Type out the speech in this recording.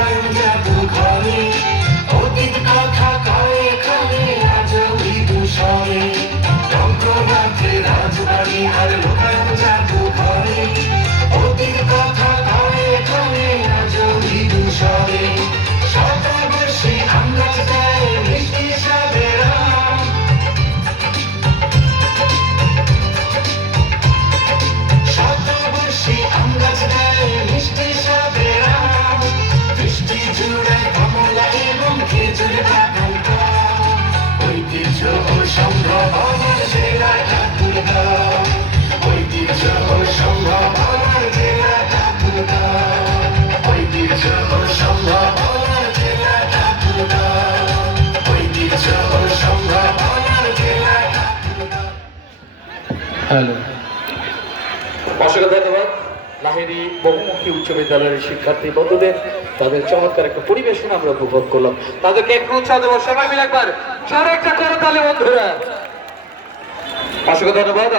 লোকায়ন জাদু ঘরে অতীত কথা কয় এখানে আজ বিদূষণে রঙ্গনাথে রাজবাড়ি আর লোকায়ন জাদু ঘরে অতীত কথা কয় এখানে আজ বিদূষণে শতবর্ষী আঙ্গাজ দেয় মিষ্টি স্বাদের আম শতবর্ষী আঙ্গাজ দেয় মিষ্টি স্বাদের আম বৃষ্টি জুড়ে কমলা এবং খেজুর বাগান ঐতিহ্য ও সম্ভাবনার জেলা ঠাকুরগাঁও ঐতিহ্য ও সম্ভাবনার জেলা ঠাকুরগাঁও ঐতিহ্য ও সম্ভাবনার জেলা ঠাকুরগাঁও ঐতিহ্য ও সম্ভাবনার জেলা ঠাকুরগাঁও। হ্যালো, অসংখ্য ধন্যবাদ লাহিড়ী বহুমুখী উচ্চ বিদ্যালয়ের শিক্ষার্থী বন্ধুদের। তাদের চমৎকার একটা পরিবেশন আমরা উপভোগ করলাম। তাদেরকে একটু উৎসাহ দেবো, সবাই মিলে একবার জোরে একটা করতালি বন্ধুরা। অসংখ্য ধন্যবাদ।